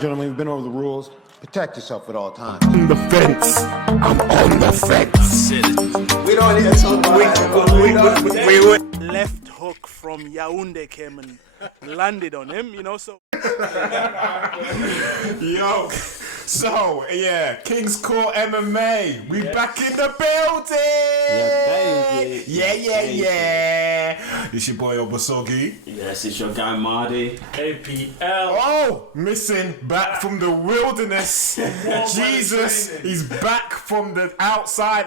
gentlemen, we've been over the rules. Protect yourself at all times. On the fence. I'm on the fence. We don't need to talk about we left hook from Yaoundé came and landed on him, you know, so. Yo, so, yeah, King's Court MMA. We back in the building. Yeah. It's your boy Obasogi. Yes, it's your guy Marty. APL. Oh, missing back from the wilderness. Jesus, he's back from the outside,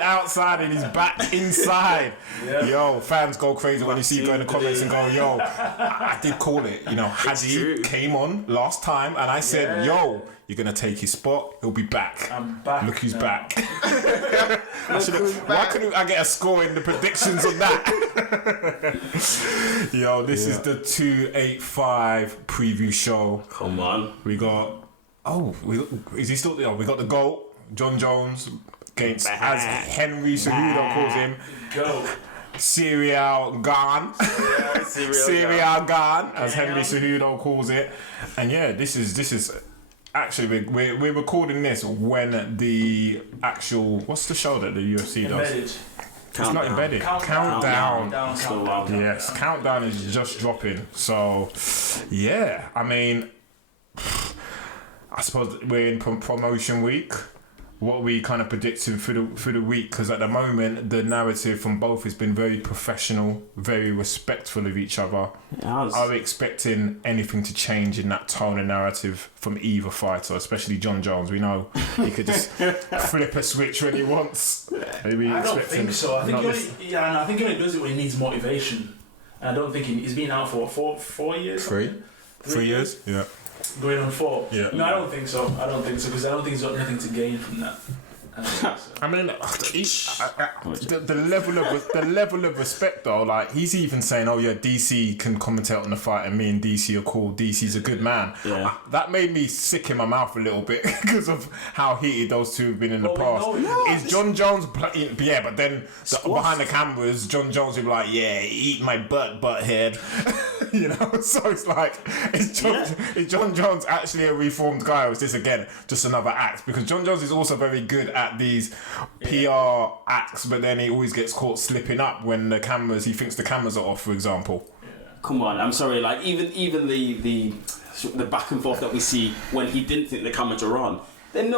and he's back inside. Yeah. Yo, fans go crazy when you see you go in the comments and go, yo, I did call it. You know, Hadi came on last time and I said, yo, you're going to take his spot. He'll be back. I'm back. Look who's back. Why couldn't I get a score in the predictions on that? Yo, this is the 285 preview show. Come on. We got... is he still... we got the GOAT, Jon Jones, against, as Henry Cejudo calls him, Go. Ciryl Bon. Ciryl Bon, as Henry Cejudo calls it. And yeah, this is actually we're recording this when the actual, what's the show that the UFC does? Embedded. It's not embedded. Countdown. Yes, Countdown is just dropping. So yeah, I mean, I suppose we're in promotion week. What are we kind of predicting for the week? Because at the moment, the narrative from both has been very professional, very respectful of each other. Are we expecting anything to change in that tone and narrative from either fighter, especially Jon Jones? We know he could just flip a switch when he wants. I don't think so. I think he only does it when he needs motivation. And I don't think he's been out for 4 years. 3 years? Yeah. Going on 4? Yeah. No, I don't think so because I don't think he's got nothing to gain from that. I mean, the level of respect though, like he's even saying, "Oh yeah, DC can commentate on the fight, and me and DC are cool. DC's a good man." Yeah. That made me sick in my mouth a little bit because of how heated those two have been in the past. Is Jon Jones playing? Yeah, but then behind the cameras, Jon Jones will be like, "Yeah, eat my butthead," you know. So it's like, is Jon Jones actually a reformed guy, or is this again just another act? Because Jon Jones is also very good at these PR acts, but then he always gets caught slipping up when he thinks the cameras are off, for example. Come on, I'm sorry. Like even the back and forth that we see when he didn't think the cameras are on. They're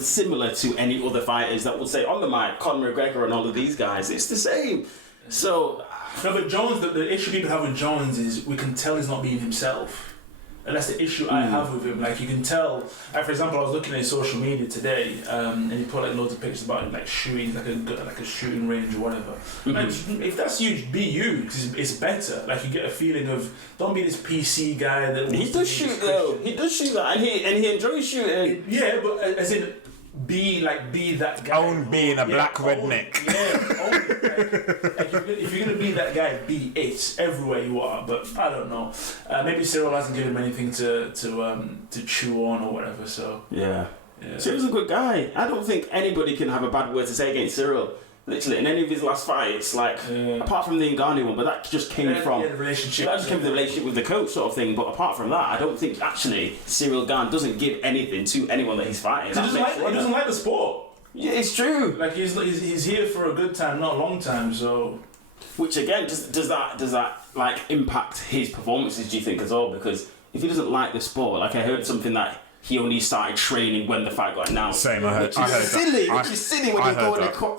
similar to any other fighters that would say on the mic, Conor McGregor and all of these guys. It's the same. So no, but Jones, the issue people have with Jones is we can tell he's not being himself. And that's the issue I have with him. Like you can tell. Like for example, I was looking at his social media today, and he put like loads of pictures about him like shooting, like a shooting range or whatever. Like, if that's you, be you. Cause it's better. Like you get a feeling of don't be this PC guy that. He does shoot though. He does shoot that, and he enjoys shooting. Yeah, but as in. Be that guy. Own being a black redneck. If you're gonna be that guy, be it everywhere you are. But I don't know. Maybe Ciryl hasn't given him anything to chew on or whatever. So yeah. Cyryl's a good guy. I don't think anybody can have a bad word to say against Ciryl. Literally, in any of his last fights, like apart from the Gane one, but that just came from the relationship. That just came from the relationship with the coach, sort of thing. But apart from that, I don't think actually Ciryl Gane doesn't give anything to anyone that he's fighting. He doesn't like the sport. Yeah, it's true. Like he's here for a good time, not a long time. So, which again, does that like impact his performances? Do you think as well? Because if he doesn't like the sport, like I heard something that. He only started training when the fight got announced. Same, I heard. Which is silly when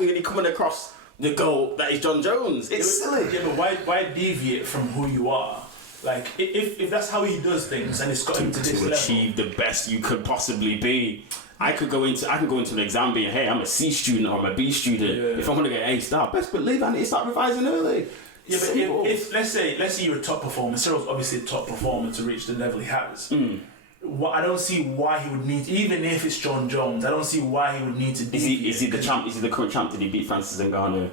you're coming across the goal that is Jon Jones. It's silly. Yeah, but why deviate from who you are? Like, if that's how he does things and it's got him to this level. Achieve the best you could possibly be. I could go into an exam being, hey, I'm a C student or I'm a B student. Yeah. If I want to get A star, best believe I need to start revising early. Yeah, but if let's say you're a top performer, Cyryl's obviously a top performer to reach the level he has. I don't see why he would need, even if it's Jon Jones, I don't see why he would need to be. Is he the champ? Is he the current champ? Did he beat Francis Ngannou?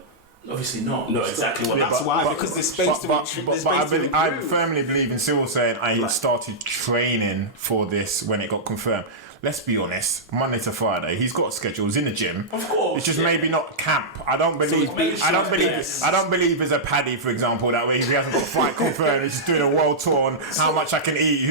Obviously not. No, exactly. Well, that's why, because there's space to improve. I firmly believe in Ciryl saying I started training for this when it got confirmed. let's be honest, Monday to Friday, he's got schedules in the gym. Of course, it's just maybe not camp. I don't believe there's a Paddy, for example, that way if he hasn't got a fight confirmed, he's just doing a world tour on how much I can eat.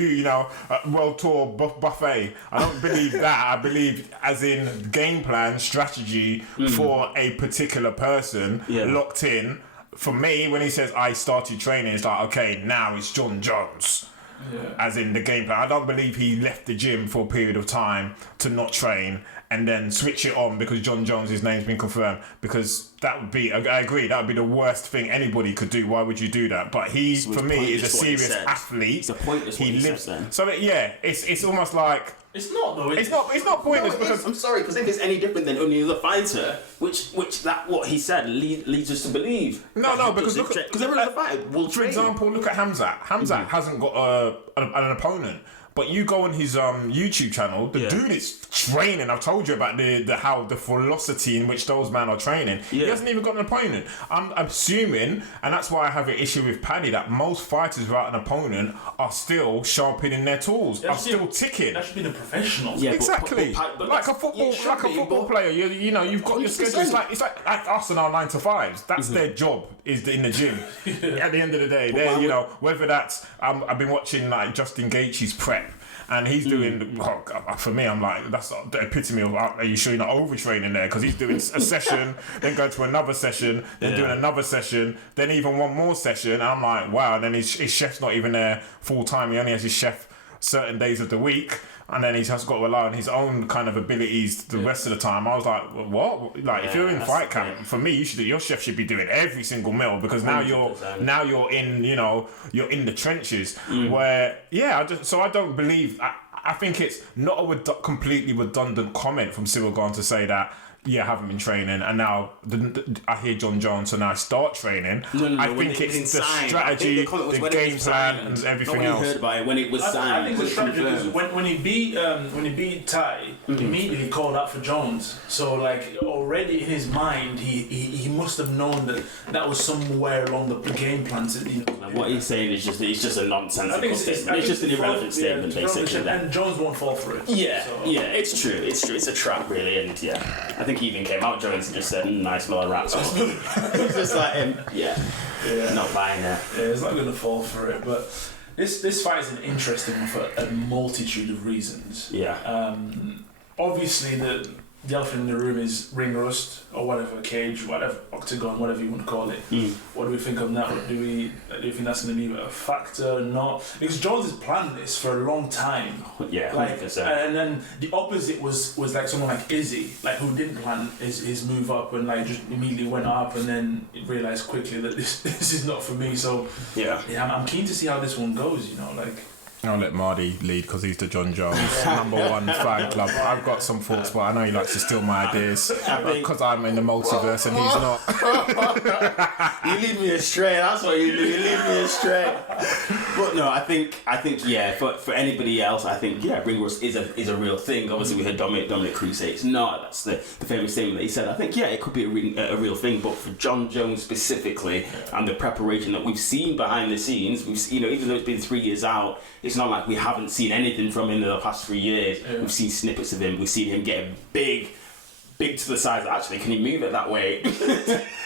World tour buffet. I don't believe that. I believe as in game plan, strategy for a particular person locked in. For me, when he says I started training, it's like, okay, now it's Jon Jones. Yeah. As in the game plan. I don't believe he left the gym for a period of time to not train and then switch it on because Jon Jones' name's been confirmed, because that would be, I agree, that would be the worst thing anybody could do. Why would you do that? But he, for me, is a serious athlete. It's a pointless what he lives then. So it's almost like, it's not though. It's not pointless because I'm sorry, because if it's any different than any other fighter, which that what he said leads us to believe. No, because every other fighter will train. For example, look at Hamzat. Hamzat hasn't got an opponent. But you go on his YouTube channel, the dude is training. I've told you about the velocity in which those men are training. Yeah. He hasn't even got an opponent. I'm assuming, and that's why I have an issue with Paddy, that most fighters without an opponent are still sharpening their tools, are still ticking. That should be the professionals. Yeah, exactly. But like a football player, you've got your schedule. It's like us and our 9 to 5s. That's their job, is in the gym. At the end of the day, whether that's I've been watching like Justin Gaethje's prep. And he's doing, for me, I'm like, that's the epitome of, are you sure you're not overtraining there? Because he's doing a session, then going to another session, then doing another session, then even one more session. And I'm like, wow. And then his chef's not even there full time. He only has his chef certain days of the week. And then he's just got to rely on his own kind of abilities the rest of the time. I was like, what? Like, if you're in fight camp, for me, your chef should be doing every single meal, because now you're in, you're in the trenches where, I don't believe, I think it's not a completely redundant comment from Ciryl Bon to say that, I haven't been training, and now I hear Jon Jones, so now I start training. No, I think it's the strategy, the game plan, and everything else. Heard about it when it was signed. I think the strategy, because when he beat Ty, immediately called out for Jones. So like already in his mind, he must have known that was somewhere along the game plan. What he's saying is just a nonsensical statement. It's just an irrelevant statement, basically. And Jones won't fall for it. It's true. It's a trap, really, and I think he even came out, Jones, and just said, nice smell of rats. He's just like him. Not buying it. Yeah, he's not going to fall for it, but this fight is an interesting one for a multitude of reasons. Yeah. Obviously, the elephant in the room is ring rust, or whatever, cage, whatever, octagon, whatever you want to call it. What do we think of that? Do we think that's going to be a factor or not? Because Jones has planned this for a long time. Yeah, 100%. And then the opposite was like someone like Izzy, like who didn't plan his move up and like just immediately went up and then realised quickly that this is not for me. So I'm keen to see how this one goes. I'll let Marty lead because he's the Jon Jones #1 fan club. I've got some thoughts, but I know he likes to steal my ideas because I'm in the multiverse and he's not. You lead me astray. That's what you do. You lead me astray. But no, I think for anybody else, I think ring rust is a real thing. Obviously, we heard Dominic Cruz say it's not. That's the famous statement that he said. I think it could be a real thing. But for Jon Jones specifically and the preparation that we've seen behind the scenes, even though it's been 3 years out, it's not like we haven't seen anything from him in the past 3 years. Yeah. We've seen snippets of him. We've seen him getting big to the size. Actually, can he move it that way?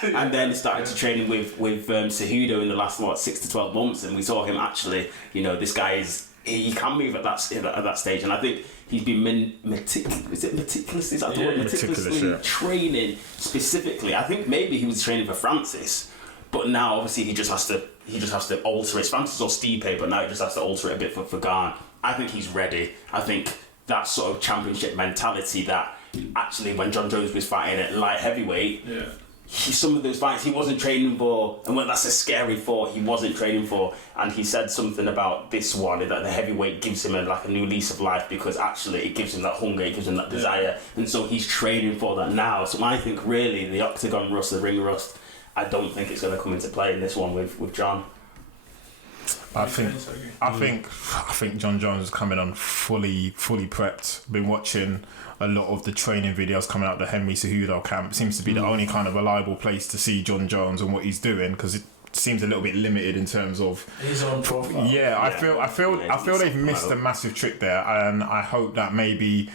And then started to train with Cejudo in the last 6 to 12 months, and we saw him actually. This guy he can move at that stage, and I think he's been meticulous? Is that the word? Meticulously training specifically. I think maybe he was training for Francis. But now, obviously, he just has to alter it. Francis or Stipe, but now he just has to alter it a bit for Gane. I think he's ready. I think that sort of championship mentality that actually when Jon Jones was fighting at light heavyweight, some of those fights he wasn't training for, and when that's a scary thought, he wasn't training for. And he said something about this one, that the heavyweight gives him a new lease of life, because actually it gives him that hunger, it gives him that desire, and so he's training for that now. So I think really the octagon rust, the ring rust, I don't think it's going to come into play in this one with Jon. I think Jon Jones is coming on fully prepped. Been watching a lot of the training videos coming out of the Henry Cejudo camp. Seems to be the only kind of reliable place to see Jon Jones and what he's doing, because seems a little bit limited in terms of his own profile. Yeah, I feel they've missed a massive trick there, and I hope that maybe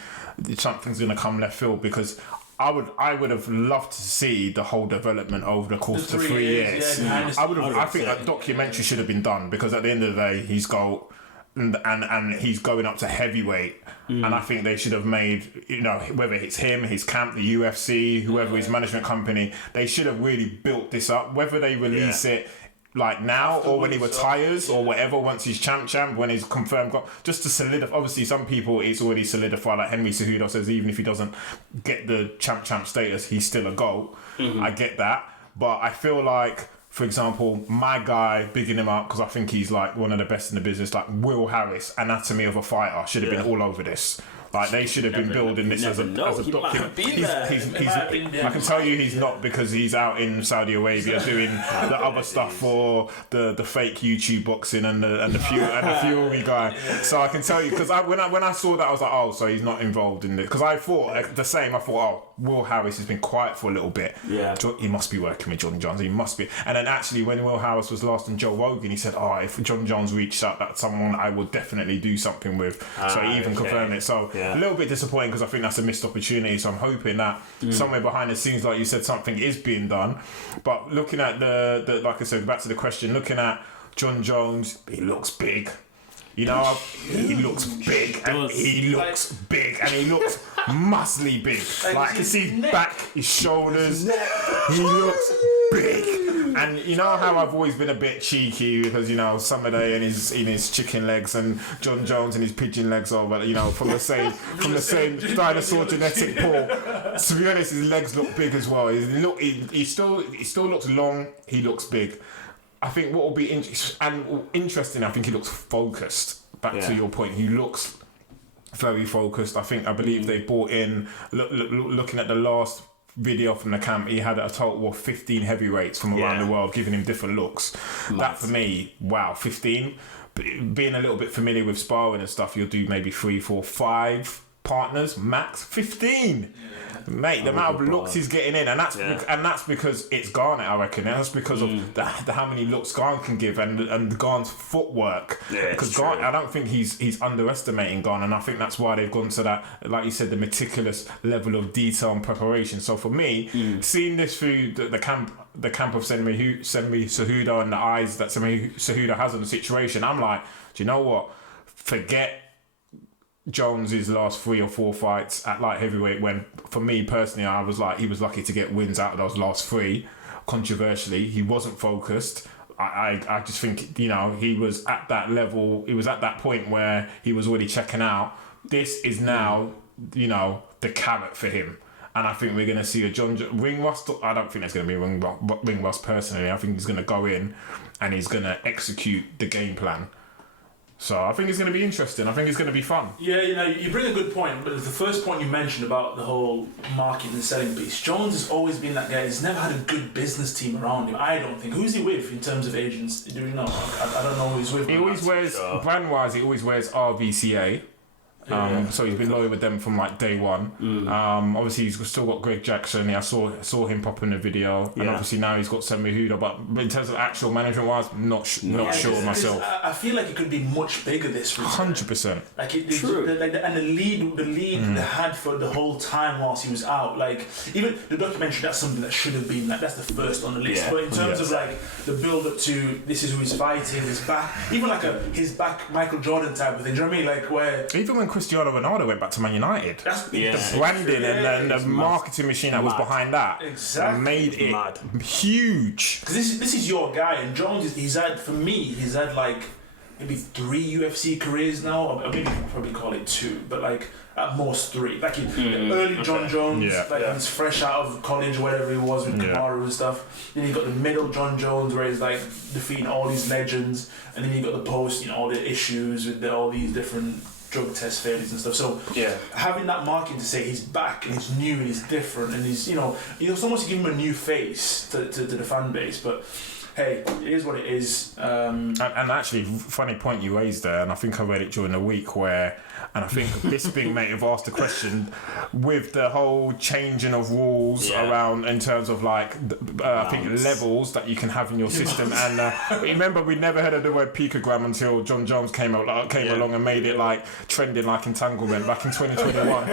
something's going to come left field, because I would have loved to see the whole development over the course of 3 years. I think a documentary should have been done, because at the end of the day, he's GOAT. And he's going up to heavyweight, and I think they should have made, you know, whether it's him, his camp, the UFC, whoever his management company, they should have really built this up. Whether they release it like now or when he retires or whatever, once he's champ, when he's confirmed GOAT, just to solidify. Obviously, some people it's already solidified. Like Henry Cejudo says, even if he doesn't get the champ status, he's still a GOAT. I get that, but I feel like, for example, my guy, bigging him up because I think he's like one of the best in the business, like Will Harris, Anatomy of a Fighter, should have been all over this. Like, they should have been building this as a document. I can tell you he's not, because he's out in Saudi Arabia doing the other stuff for the fake YouTube boxing and the Fury guy. So I can tell you, because when I saw that, I was like, oh, so he's not involved in it. Because I thought the same. I thought, oh, Will Harris has been quiet for a little bit. Yeah, he must be working with Jon Jones. He must be. And then actually, when Will Harris was last on Joe Rogan, he said, oh, if Jon Jones reached out, that's someone I would definitely do something with. So he even confirmed it. So a little bit disappointing, because I think that's a missed opportunity. So I'm hoping that somewhere behind the scenes, like you said, something is being done. But looking at the like I said, back to the question, looking at Jon Jones, he looks big. You know, he looks big, and he looks big, and he looks muscly big. Like, I can see his back, his shoulders. He looks big. And you know how I've always been a bit cheeky, because, you know, Summerday and his chicken legs, and Jon Jones and his pigeon legs are, but, you know, from the same dinosaur genetic pool. To be honest, his legs look big as well. He still looks long. He looks big. I think what will be interesting, I think he looks focused. Back to your point, he looks very focused. I believe they brought in, looking at the last video from the camp, he had a total of 15 heavyweights from around the world, giving him different looks. Nice. That for me, wow, 15. Being a little bit familiar with sparring and stuff, you'll do maybe 3, 4, 5 partners max. 15. Mate, the amount of looks he's getting in, and that's because it's Gane, I reckon. And that's because of how many looks Gane can give, and Gane's footwork. Because Gane, I don't think he's underestimating Gane, and I think that's why they've gone to that, like you said, the meticulous level of detail and preparation. So for me, seeing this through the camp of Senmi Cejudo and the eyes that Senmi Cejudo has on the situation, I'm like, do you know what? Forget Jones's last 3 or 4 fights at light heavyweight, when for me personally I was like, he was lucky to get wins out of those last 3. Controversially, he wasn't focused. I just think, you know, he was at that level, he was at that point where he was already checking out. This is now, you know, the carrot for him. And I think we're going to see a ring rust. I don't think there's going to be ring rust personally. I think he's going to go in and he's going to execute the game plan. So I think it's going to be interesting. I think it's going to be fun. Yeah, you know, you bring a good point, but the first point you mentioned about the whole marketing and selling piece, Jones has always been that guy. He's never had a good business team around him, I don't think. Who's he with in terms of agents? Do we know? I don't know who he's with. He always wears, brand-wise, he always wears RVCA. So he's been loyal with them from like day one. Obviously he's still got Greg Jackson. I saw him pop in the video, and obviously now he's got Senmi Cejudo. But in terms of actual management wise, not sure myself. I feel like it could be much bigger this week. 100%. Like true. And the lead they had for the whole time whilst he was out. Like even the documentary, that's something that should have been like, that's the first on the list. But in terms of like the build up to this is who he's fighting, his back, even like his back Michael Jordan type of thing. Do you know what I mean? Like where even when Cristiano Ronaldo went back to Man United, the branding and the marketing machine that was behind that made it huge. Because this is your guy, and Jones, he's had like maybe 3 UFC careers now, or maybe probably call it 2, but like at most 3. Like early Jon Jones, he's fresh out of college, whatever he was with Kamaru and stuff. Then you got the middle Jon Jones, where he's like defeating all these legends, and then you got the post, you know, all the issues with all these different drug test failures and stuff. So having that marketing to say he's back and he's new and he's different and he's, you know, it's almost give him a new face to the fan base. But hey, it is what it is. And actually, funny point you raised there, and I think I read it during the week where, and I think Bisping may have asked the question with the whole changing of rules around in terms of like I think levels that you can have in your system. And remember, we never heard of the word picogram until Jon Jones came along and made it like trending like entanglement back in 2021.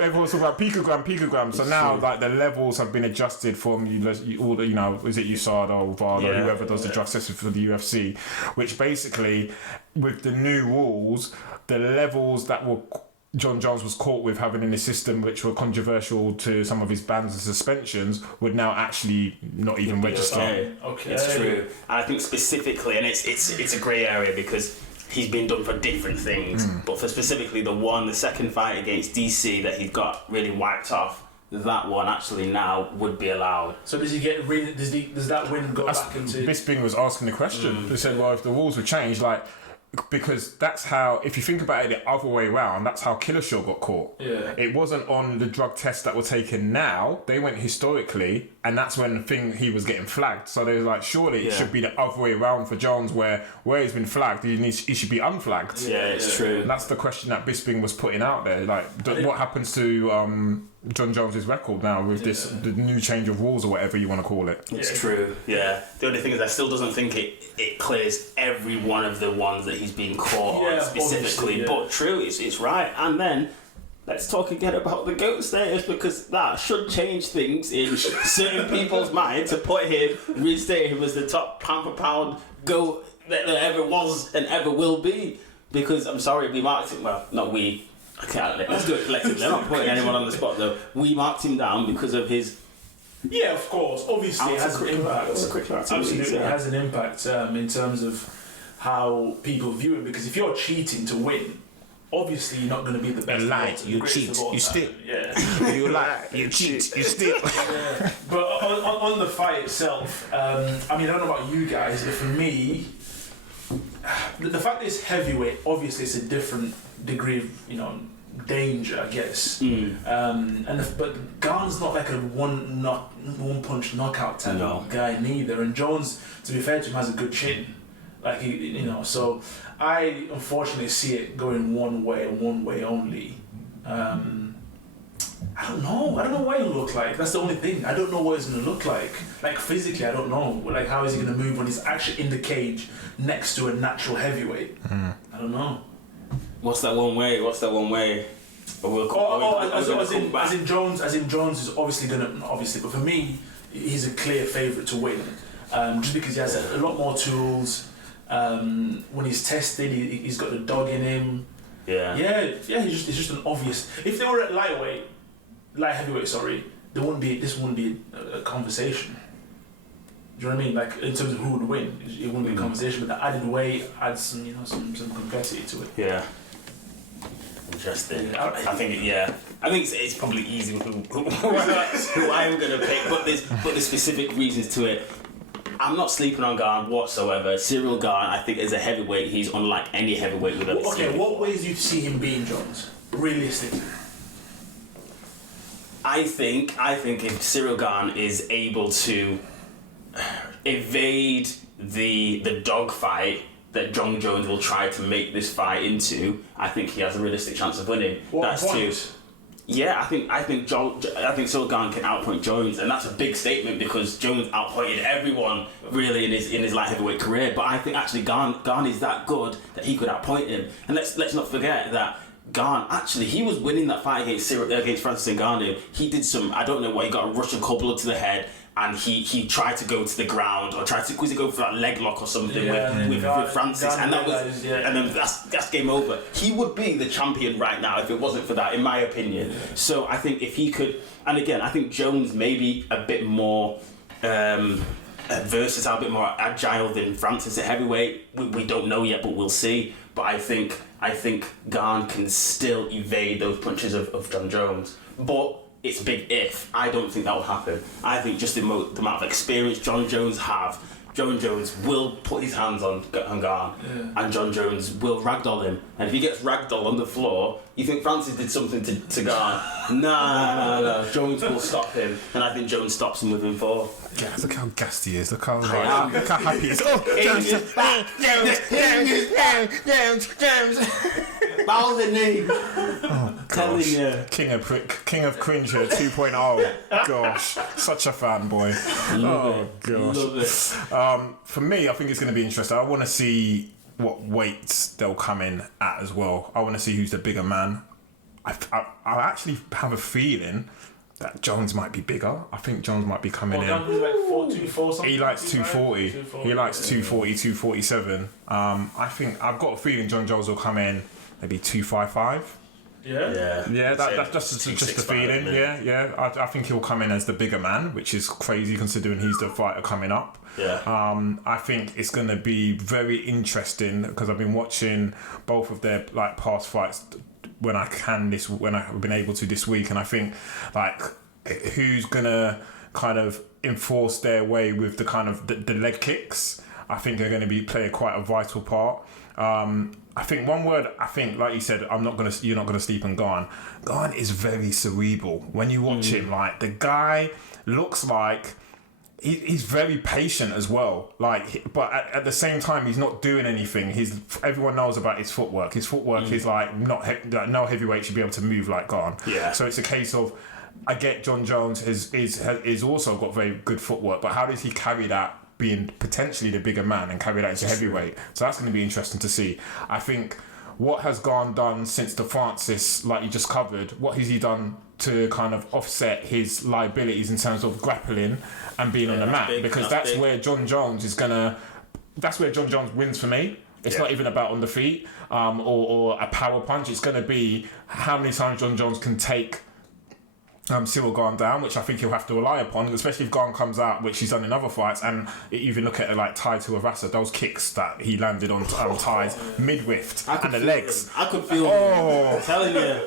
Everyone was talking about picogram. So now like the levels have been adjusted from all the, is it USADA or VADA, whoever does the drug testing for the UFC, which basically with the new rules, the levels that were Jon Jones was caught with having in his system, which were controversial to some of his bans and suspensions, would now actually not even register. Okay. It's true. And I think specifically, and it's a grey area because he's been done for different things, but for specifically the second fight against DC that he got really wiped off, that one actually now would be allowed. So does he get rid? Does that win go back into? Bisping was asking the question. He said, "Well, if the rules were changed, like." Because that's how, if you think about it the other way around, that's how Killershaw got caught. Yeah. It wasn't on the drug tests that were taken now. They went historically, and that's when he was getting flagged. So they were like, surely it should be the other way around for Jones, where he's been flagged, he should be unflagged. Yeah, it's true. And that's the question that Bisping was putting out there. Like, what happens to Jon Jones' record now with the new change of rules or whatever you want to call it? It's true, yeah. The only thing is I still doesn't think it clears every one of the ones that he's been caught on specifically. But true, it's right. And then let's talk again about the GOAT status, because that should change things in certain people's mind to reinstate him as the top pound for pound GOAT that there ever was and ever will be. Because I'm sorry, we marked him, well, not we. Let's do it collectively. I'm not putting anyone on the spot though. We marked him down because of his. Yeah, of course. Obviously, it has an impact. Absolutely, it has an impact in terms of how people view it. Because if you're cheating to win, obviously you're not going to be the best. You lie, you cheat, you steal. Yeah. You lie, you cheat, you steal. Yeah. But on the fight itself, I mean, I don't know about you guys, but for me, the fact that it's heavyweight, obviously it's a different degree of danger, I guess. But Gane's not like a one punch knockout type of guy neither. And Jones, to be fair to him, has a good chin. Like so I unfortunately see it going one way and one way only. I don't know what he'll look like. That's the only thing. I don't know what he's gonna look like. Like physically, I don't know. Like how is he gonna move when he's actually in the cage next to a natural heavyweight? I don't know. What's that one way? As in Jones is obviously but for me, he's a clear favourite to win. Just because he has a lot more tools. When he's tested, he's got the dog in him. Yeah. He's just an obvious. If they were at light heavyweight, this wouldn't be a conversation. Do you know what I mean? Like in terms of who would win, it wouldn't be a conversation. But the added weight adds some complexity to it. Yeah. Interesting. I think it's probably easy with who I'm gonna pick, but there's specific reasons to it. I'm not sleeping on Gane whatsoever. Ciryl Gane, I think, as a heavyweight, he's unlike any heavyweight we've ever seen. Okay, what ways do you see him being Jones? Realistically. I think if Ciryl Gane is able to evade the dogfight that Jon Jones will try to make this fight into, I think he has a realistic chance of winning. That's two. Yeah, I think Ciryl Gane can outpoint Jones, and that's a big statement because Jones outpointed everyone really in his light heavyweight career. But I think actually Gane is that good that he could outpoint him. And let's not forget that Gane actually he was winning that fight against Francis Ngannou. He did I don't know what, he got a rush of cold blood to the head. And he tried to go to the ground or tried to go for that leg lock or something with Francis, and that was and then that's game over. He would be the champion right now if it wasn't for that, in my opinion. Yeah. So I think if he could, and again, I think Jones may be a bit more versatile, a bit more agile than Francis at heavyweight. We don't know yet, but we'll see. But I think Gane can still evade those punches of Jon Jones, but it's a big if. I don't think that will happen. I think just the amount of experience Jon Jones have Jon Jones will put his hands on Gane, and Jon Jones will ragdoll him. And if he gets ragdoll on the floor, you think Francis did something to Gane? No. Jones will stop him, and I think Jones stops him within 4. Yeah, look how gassed he is. Look how happy he is. Jones. Bow the knee. Telling you. King of Cringe here 2.0. Gosh, such a fanboy. Gosh. Love it. For me, I think it's going to be interesting. I want to see what weights they'll come in at as well. I want to see who's the bigger man. I actually have a feeling that Jones might be bigger. I think Jones might be coming in. Like 424 something. He likes 240. He likes 240, 247. I think I've got a feeling Jon Jones will come in maybe 255. Yeah. That's just the feeling. Yeah. I think he'll come in as the bigger man, which is crazy considering he's the fighter coming up. I think it's going to be very interesting because I've been watching both of their past fights when I've been able to this week, and I think who's gonna kind of enforce their way with the kind of the leg kicks. I think they're going to play quite a vital part. I think one word, like you said, you're not gonna sleep on Gane. Gane is very cerebral. When you watch him, the guy looks like he's very patient as well. But at the same time, he's not doing anything. Everyone knows about his footwork. His footwork is no heavyweight should be able to move like Gane. Yeah. So it's a case of, I get Jon Jones is also got very good footwork, but how does he carry that, being potentially the bigger man, and carry that into heavyweight? So that's going to be interesting to see. I think what has Gane done since the Francis, like you just covered, what has he done to kind of offset his liabilities in terms of grappling and being on the mat? Because that's where Jon Jones wins for me. It's not even about on the feet or a power punch. It's going to be how many times Jon Jones can take Ciryl Gane down, which I think he'll have to rely upon, especially if Gane comes out, which he's done in other fights. And even look at it Ty to Arasa, those kicks that he landed on Ty's mid-whift and the legs. I could feel them. I'm telling you.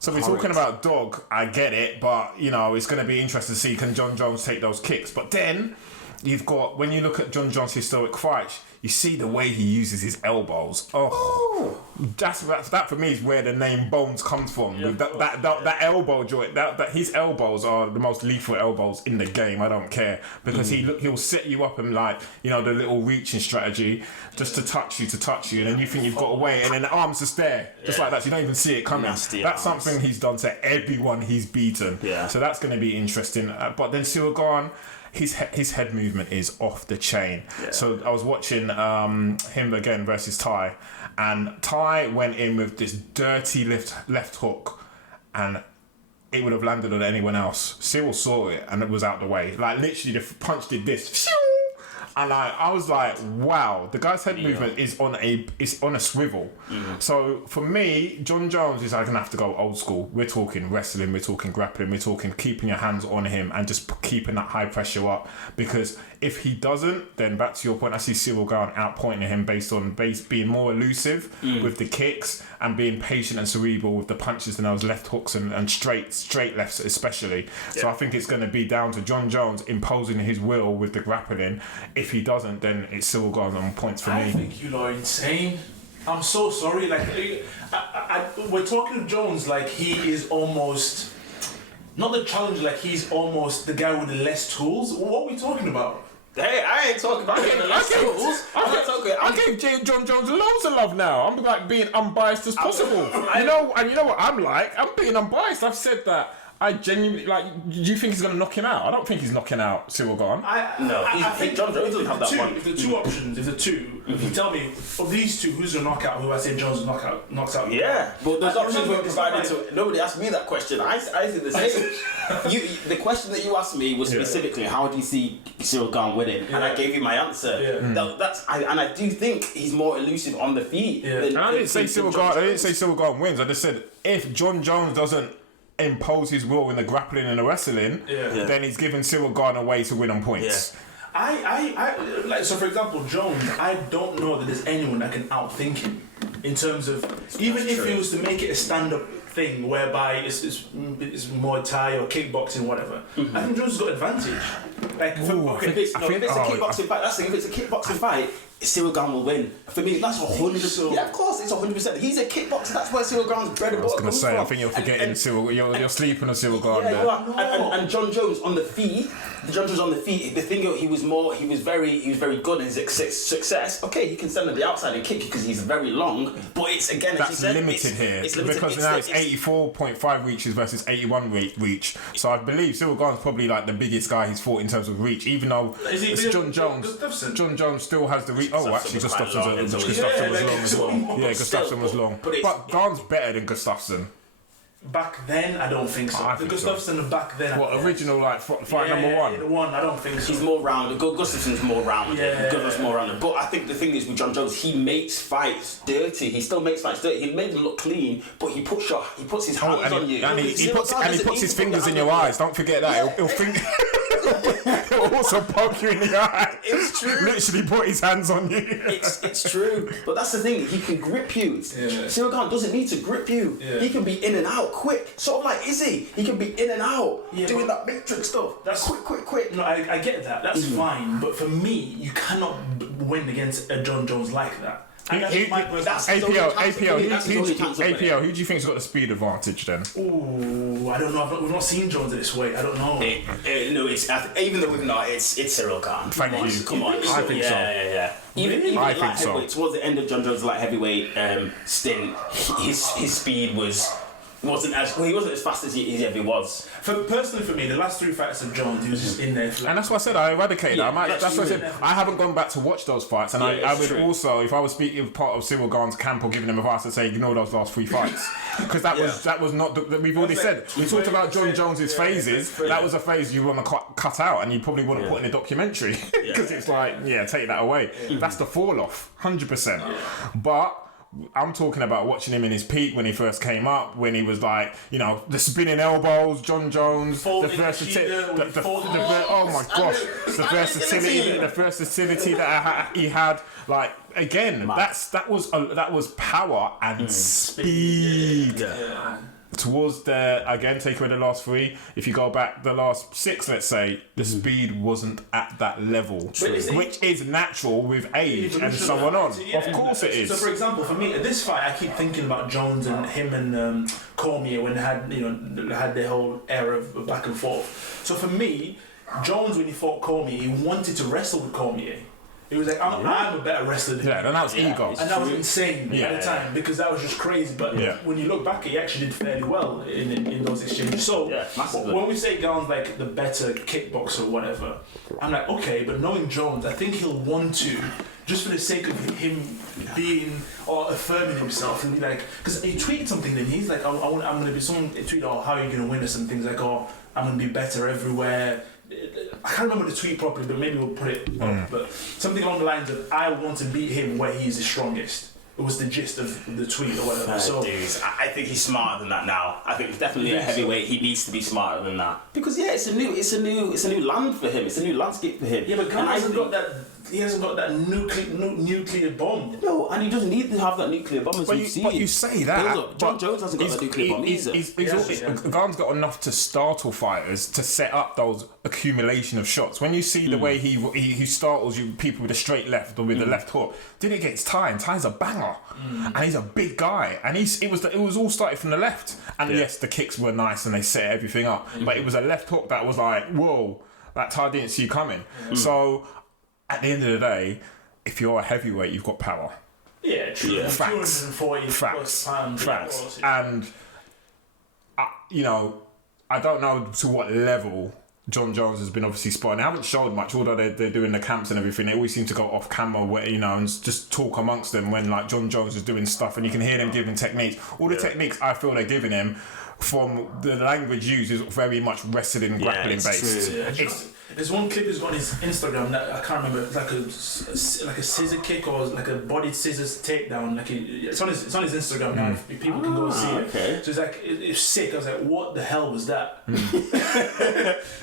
So we're talking about dog, I get it, but it's going to be interesting to see can Jon Jones take those kicks. But then you've got, when you look at Jon Jones' historic fights, you see the way he uses his elbows. That for me is where the name Bones comes from. Yeah, that elbow joint. That his elbows are the most lethal elbows in the game. I don't care, because he'll set you up and the little reaching strategy just to touch you, and then you think you've got away, and then the arms just there, just like that. So you don't even see it coming. Nasty that's arms. Something he's done to everyone he's beaten. Yeah. So that's going to be interesting. But then Ciryl Gane, his head movement is off the chain. Yeah. So I was watching him again versus Ty, and Ty went in with this dirty left hook, and it would have landed on anyone else. Ciryl saw it and it was out the way. Literally the punch did this. And I was like, wow, the guy's head movement is on a swivel. So for me, Jon Jones is going to have to go old school. We're talking wrestling, we're talking grappling, we're talking keeping your hands on him and just keeping that high pressure up. Because if he doesn't, then back to your point, I see Ciryl Gane outpointing him based on being more elusive with the kicks and being patient and cerebral with the punches and those left hooks and straight lefts especially. Yeah. So I think it's going to be down to Jon Jones imposing his will with the grappling. If he doesn't, then it's Ciryl Gane on points for me. I think you are insane. I'm so sorry. We're talking of Jones like he is almost not the challenger, he's almost the guy with the less tools. What are we talking about? Hey, I ain't talking about the less tools. I gave Jon Jones loads of love now. I'm being unbiased as possible. You know what I'm like? I'm being unbiased. I've said that. I genuinely do you think he's going to knock him out? I don't think he's knocking out Ciryl Gane. I think Jon Jones doesn't have that one. If the two options, if you tell me of these two, who's going to knock out? Who I say Jones knocks out? Yeah, but those options were provided to. Nobody asked me that question. I think the same. The question that you asked me was specifically, how do you see Ciryl Gane winning? And I gave you my answer. Yeah. I do think he's more elusive on the feet. Yeah. I didn't say Ciryl Gane wins. I just said if Jon Jones doesn't impose his will in the grappling and the wrestling, then he's giving Ciryl Gane a way to win on points. I so for example, Jones, I don't know that there's anyone that can outthink him in terms of, even if he was to make it a stand-up thing whereby it's Muay Thai or kickboxing, whatever. I think Jones has got advantage. Like, if it's a kickboxing fight, that's the thing. If it's a kickboxing fight, Ciryl Bon will win. For me, that's 100%. Yeah, of course, it's 100%. He's a kickboxer. That's where Ciryl Bon's bread and butter comes from. I think you're forgetting Ciryl. You're sleeping on Ciryl Bon. Yeah, you are. And Jon Jones on the feet. The thing he was very good in his success. Okay, he can stand on the outside and kick because he's very long, but it's again that's limited here because now it's 84.5 reaches versus 81 reach. So I believe Ciryl Bon's probably like the biggest guy he's fought in terms of reach, even though it's Jon Jones. Jon Jones still has the reach. Oh, actually, Gustafsson was long as well. Yeah, Gustafsson was long, but Gane's better than Gustafsson. Back then, I don't think so. The Gustafsson back then. What original like fight number one? I don't think so. He's more rounded. Gustafsson's more rounded. Gustafsson's more rounded. But I think the thing is with Jon Jones, he makes fights dirty. He still makes fights dirty. He made them look clean, but he puts his hands on you. And he puts his fingers in your eyes. Don't forget that. He'll think. He'll also poke you in the eye. It's true. Literally put his hands on you. It's true. But that's the thing. He can grip you. Ciryl Bon doesn't need to grip you. He can be in and out quick. Sort of like Izzy. He can be in and out doing that matrix stuff. That's quick. No, I get that. That's fine. But for me, you cannot win against a Jon Jones like that. APO, who do you think's got the speed advantage then? Ooh, I don't know. We've not seen Jones this way. I don't know. Even though we've not, it's Ciryl Bon. Thank you. Come on. I think so. Yeah. Even I light think so. heavyweight, towards the end of Jon Jones' light heavyweight stint, his speed wasn't as fast as he ever was. Personally, for me, the last 3 fights of Jones, he was just in there. And that's why I said I eradicated that. That's why I said I haven't gone back to watch those fights. And I would also, if I was speaking of part of Ciryl Bon's camp or giving him advice, I'd say ignore those last 3 fights because that was not. We've already said we talked about Jon Jones's phases. That was a phase you want to cut out, and you probably wouldn't put in a documentary because it's like take that away. That's the fall off, 100%. But I'm talking about watching him in his peak when he first came up, when he was like, the spinning elbows, Jon Jones, the versatility, oh my gosh, the versatility that he had. Like again, that was power and speed. Towards take away the last 3. If you go back the last 6, let's say, the speed wasn't at that level, which is natural with age and so on. Of course it is. So, for example, for me, at this fight, I keep thinking about Jones and him and Cormier when they had their whole era of back and forth. So for me, Jones, when he fought Cormier, he wanted to wrestle with Cormier. He was like, I'm a better wrestler than you. Yeah, and that was ego. And that was insane at the time because that was just crazy. But when you look back, he actually did fairly well in those exchanges. So when we say Gane's like the better kickboxer or whatever, I'm like, okay, but knowing Jones, I think he'll want to, just for the sake of him being or affirming himself, and be like, because he tweeted something then he's like, I'm going to be someone tweeted, how are you going to win us and things like, I'm going to be better everywhere. I can't remember the tweet properly, but maybe we'll put it up. But something along the lines of, I want to beat him where he is the strongest. It was the gist of the tweet or whatever. I think he's smarter than that now. I think definitely a heavyweight. He needs to be smarter than that because it's a new land for him. It's a new landscape for him. Yeah, but Gane hasn't got that. He hasn't got that nuclear bomb. No, and he doesn't need to have that nuclear bomb. But you say that. Jon Jones hasn't got that nuclear bomb either. Gane's got enough to startle fighters to set up those accumulation of shots. When you see the way he startles you, people with a straight left or with the left hook, then it gets Ty, and Ty's a banger, and he's a big guy, and it was all started from the left. And yes, the kicks were nice and they set everything up, but it was a left hook that was like, whoa, that Ty didn't see coming. So at the end of the day, if you're a heavyweight, you've got power. Yeah, true. Yeah. Facts. 240 Facts. And I don't know to what level Jon Jones has been obviously spotting. They haven't showed much, although they're doing the camps and everything. They always seem to go off camera, and just talk amongst them when like Jon Jones is doing stuff, and you can hear them giving techniques. All the techniques I feel they're giving him, from the language used, is very much wrestling, grappling based. There's one clip he's got on his Instagram that I can't remember. It's like a scissor kick or like a bodied scissors takedown. Like it's on his Instagram now. If people can go see it. Okay. So it's like it's sick. I was like, what the hell was that?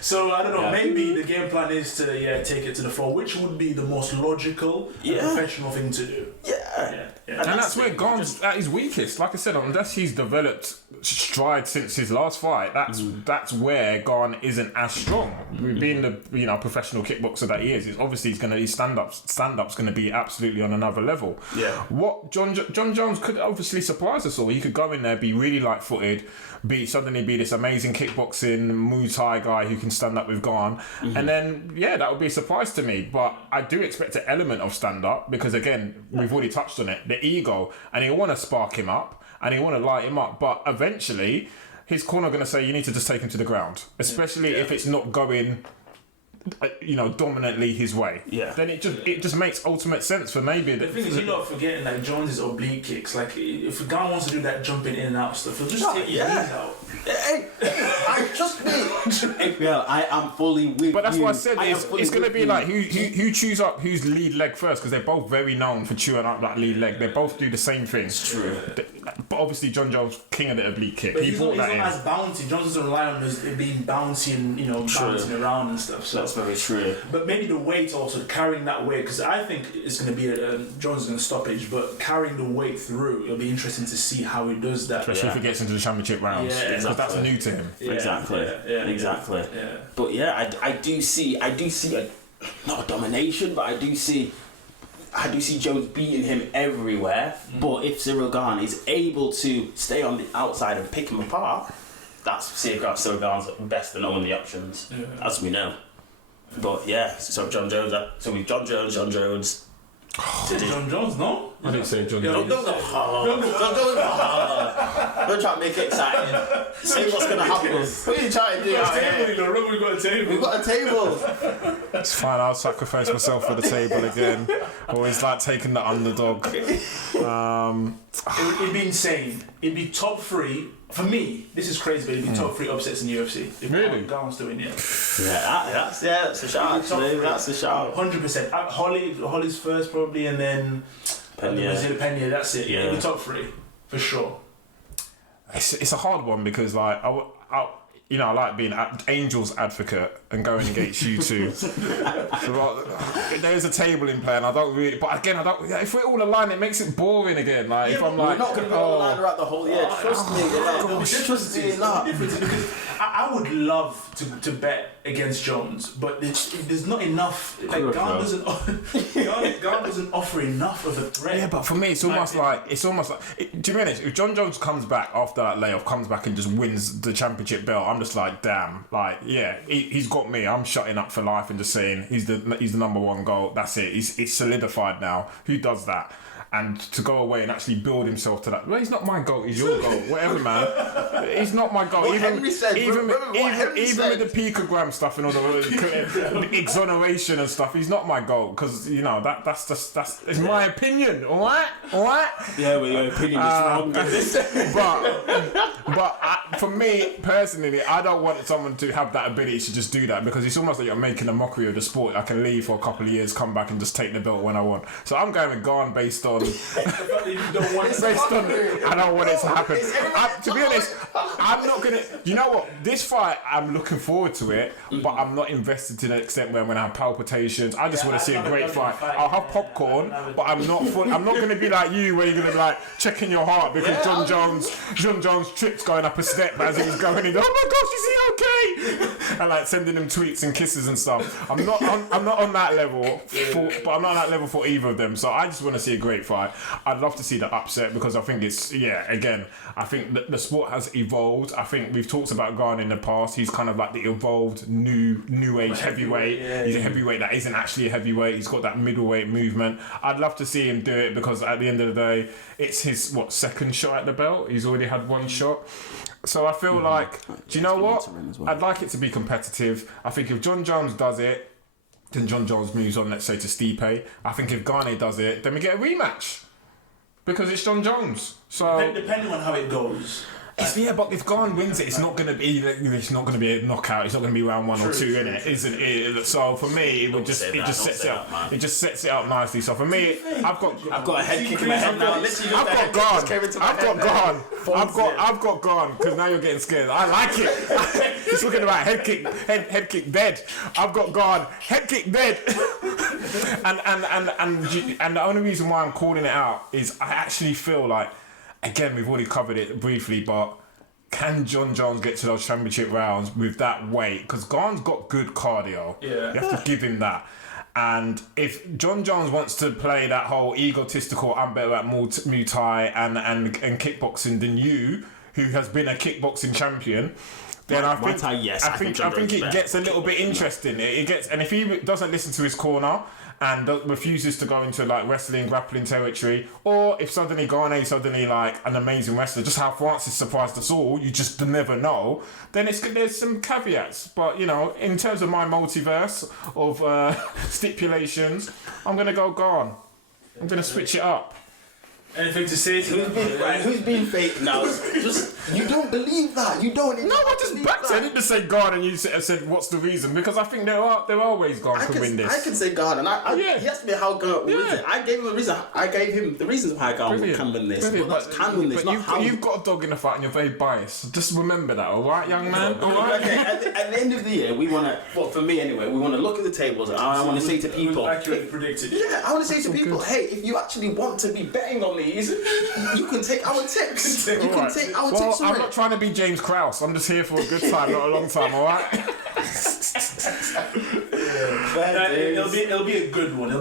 So I don't know. Maybe the game plan is to take it to the floor, which would be the most logical and professional thing to do. Yeah. And that's where Gane's at his weakest. Like I said, unless he's developed stride since his last fight, that's where Gane isn't as strong. Being the professional kickboxer that he is, his stand-up's going to be absolutely on another level. Yeah. What Jon Jones could obviously surprise us all. He could go in there, be really light-footed, suddenly be this amazing kickboxing Muay Thai guy who can stand up with Gane, and then that would be a surprise to me. But I do expect an element of stand-up because again, we've already touched on it, the ego, and he'll want to spark him up and he'll want to light him up. But eventually, his corner are going to say you need to just take him to the ground, especially if it's not going dominantly his way. Yeah. Then it just makes ultimate sense for maybe. The thing is, you're not forgetting like Jones's oblique kicks. Like if a guy wants to do that jumping in and out stuff, he'll just take your knees out. Hey, I trust me. Well, I am fully with you. But that's why I said it's going to be like who chews up whose lead leg first, because they're both very known for chewing up that lead leg. They both do the same thing. It's true. But obviously Jon Jones, king of the oblique kick. But He's not that in. as bouncy. Jones doesn't rely on it being bouncy and bouncing around and stuff. So that's very true. But maybe the weight also, carrying that weight, because I think it's going to be Jones is going to stoppage, but carrying the weight through, it'll be interesting to see how he does that. Especially if he gets into the championship rounds, because that's new to him. Exactly. Exactly. Yeah. But I do see not a domination, but I do see Jones beating him everywhere. But if Ciryl Gane is able to stay on the outside and pick him apart, that's Ciryl Gane's best and only options, as we know. But so Jon Jones. So we've Jon Jones. Jon Jones, no? I didn't say Jon Jones. Don't try to make it exciting. Say what's going to happen. What are you trying to do out here? We've got a table. We've got a table. It's fine, I'll sacrifice myself for the table again. Always like taking the underdog. It'd be insane. It'd be top 3. For me, this is crazy, but it'd be top 3 upsets in the UFC. If really? Gane's doing it. That's a shout. Actually, that's a shout. 100%. Holly's first probably, and then Pena. That's it. Yeah, it'd be top 3 for sure. It's a hard one because like I like being Angel's advocate and going against you two. So, there's a table in play, and I don't really. But again, if we're all aligned, it makes it boring again. Like if I'm like, we're not going to be all aligned throughout the whole year. Trust me. Trust me, not. Because I would love to bet against Jones, but there's not enough. Like Gane doesn't offer enough of a threat. Yeah, but for me, it's almost like. To be honest, if Jon Jones comes back after that layoff, comes back and just wins the championship belt, I'm just like, damn, like he's got me. I'm shutting up for life and just saying he's the number one GOAT. That's it. It's solidified now. Who does that? And to go away and actually build himself to that. Well, he's not my GOAT, he's your GOAT. Whatever, man. He's not my GOAT. Even with the picogram stuff and all the exoneration and stuff, he's not my GOAT. Because, that's my opinion, alright? Yeah, well, your opinion is wrong. But for me, personally, I don't want someone to have that ability to just do that, because it's almost like you're making a mockery of the sport. I can leave for a couple of years, come back and just take the belt when I want. So I'm going with Gane based on... I don't want it to happen. To be honest, I'm not gonna. You know what? This fight, I'm looking forward to it, but I'm not invested to the extent where I'm gonna have palpitations. I just want to see a great fight. I'll have popcorn, but I'm not gonna be like you, where you're gonna be like checking your heart because Jon Jones tripped going up a step as he was going in. Oh my gosh, is he okay? And like sending him tweets and kisses and stuff. I'm not on that level, but I'm not on that level for either of them. So I just want to see a great fight. I'd love to see the upset because I think I think the sport has evolved. I think we've talked about Gane in the past. He's kind of like the evolved new age heavyweight. He's a heavyweight that isn't actually a heavyweight. He's got that middleweight movement. I'd love to see him do it because at the end of the day, it's his second shot at the belt. He's already had one shot. So I feel like, do you know what? I'd like it to be competitive. I think if Jon Jones does it, then Jon Jones moves on, let's say, to Stipe. I think if Gane does it, then we get a rematch. Because it's Jon Jones. So depending on how it goes. But if Gane wins it, it's not going to be a knockout. It's not going to be round 1 or 2, innit? Isn't it? So for me, it sets it up nicely. So for me, I've got a head kick in my head now. I've got Gane because now you're getting scared. I like it. Just looking about head kick dead. I've got Gane head kick dead. and the only reason why I'm calling it out is I actually feel like, again, we've already covered it briefly, but can Jon Jones get to those championship rounds with that weight? Because Gane's got good cardio. Yeah. You have to give him that. And if Jon Jones wants to play that whole egotistical, I'm better at Muay Thai and kickboxing than you, who has been a kickboxing champion, then I think it gets a little bit interesting. It gets, and if he doesn't listen to his corner and refuses to go into like wrestling, grappling territory, or if suddenly Gane is suddenly like an amazing wrestler, just how Francis surprised us all, you just never know, then there's some caveats. But you know, in terms of my multiverse of stipulations, I'm gonna go Gane. I'm gonna switch it up. Anything to say to who's being fake now? Just you don't believe that. You don't. No, I just backed it. I didn't just say Gane and you said what's the reason? Because I think there are ways Gane could win this. I can say Gane, and he asked me how Gane wins it. I gave him a reason. I gave him the reasons why Gane can win this. But can win this. But you've got a dog in the fight and you're very biased. Just remember that, all right, young man. All right. Okay. At the end of the year, we want to. Well, for me anyway, we want to look at the tables. And I want to say to people, accurately predicted. Yeah, I want to say to people, hey, if you actually want to be betting on these, you can take our tips. You can take our tips. I'm not trying to be James Krause. I'm just here for a good time, not a long time. All right. It'll be a good one. I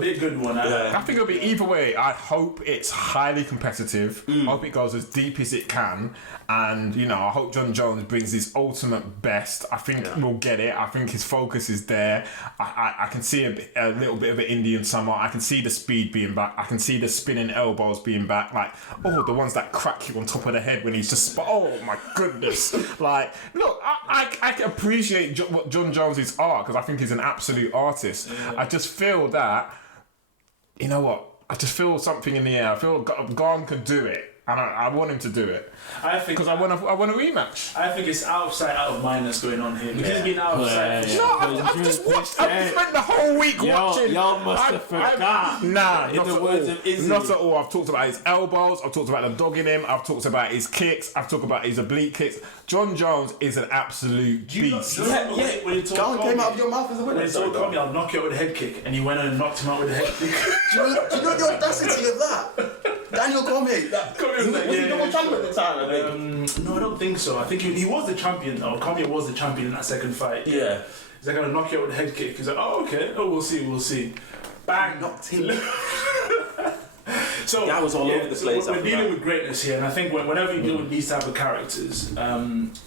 think it'll be either way. I hope it's highly competitive. I hope it goes as deep as it can. And, you know, I hope Jon Jones brings his ultimate best. I think we'll get it. I think his focus is there. I can see a little bit of an Indian summer. I can see the speed being back. I can see the spinning elbows being back. Like, the ones that crack you on top of the head when he's just... Oh, my goodness. Like, look, I can appreciate what Jon Jones' art because I think he's an absolute artist. Yeah. I just feel that... You know what? I just feel something in the air. I feel Gane could do it. And I want him to do it. I think because I want a rematch. I think it's out of sight, out of mind that's going on here. Because he's been out of sight. No, I've just watched. I've spent the whole week watching. Y'all must have forgot. Nah, in the words of Izzy. Not at all. I've talked about his elbows. I've talked about the dog in him. I've talked about his kicks. I've talked about his oblique kicks. Jon Jones is an absolute beast. When you told came out of your mouth as a winner. When you told Tommy, I'll knock you out with a head kick, and he went and knocked him out with a head kick. Do you know the audacity of that? Daniel Cormier. Was he double champion at the time, I think? No, I don't think so. I think he was the champion, though. Cormier was the champion in that second fight. Yeah. He's like, I'm going to knock you out with a head kick. He's like, oh, okay. Oh, we'll see. Bang. Knocked him. So that was all over the place. We're dealing with greatness here, and I think whenever you deal with these type of characters,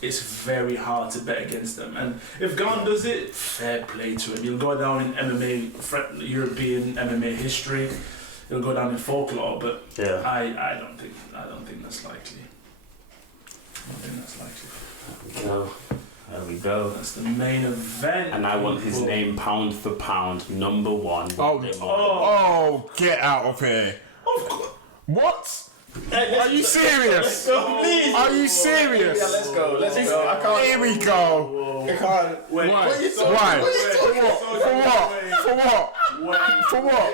it's very hard to bet against them. And if Gane does it, fair play to him. He'll go down in MMA, European MMA history. He'll go down in folklore, but I don't think that's likely. There we go. That's the main event. And I want his name pound for pound, number one. Oh, get out of here. What? Are you serious? Please. Are you serious? Yeah, let's go. I can't. Here we go. I can't. Wait. Why? For what?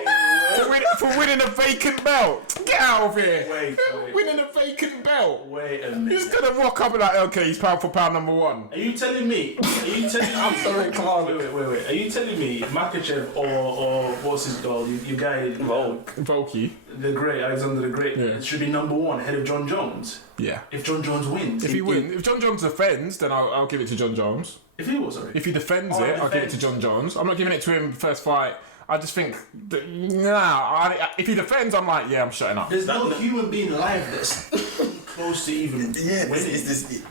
For winning a vacant belt? Get out of here. Wait. Winning a vacant belt? Wait a minute. He's gonna rock up and like, okay, he's pound for pound number one. Are you telling me? I'm sorry, come on. Wait. Are you telling me Makachev or what's his goal? Your guy Volky. The Great, Alexander the Great. Yeah. It should be number one ahead of Jon Jones. Yeah. If Jon Jones wins. If Jon Jones defends, then I'll give it to Jon Jones. If he was, sorry. If he defends I'll give it to Jon Jones. I'm not giving it to him first fight. I just think, if he defends, I'm like, I'm shutting up. There's no human being alive that's close to even winning.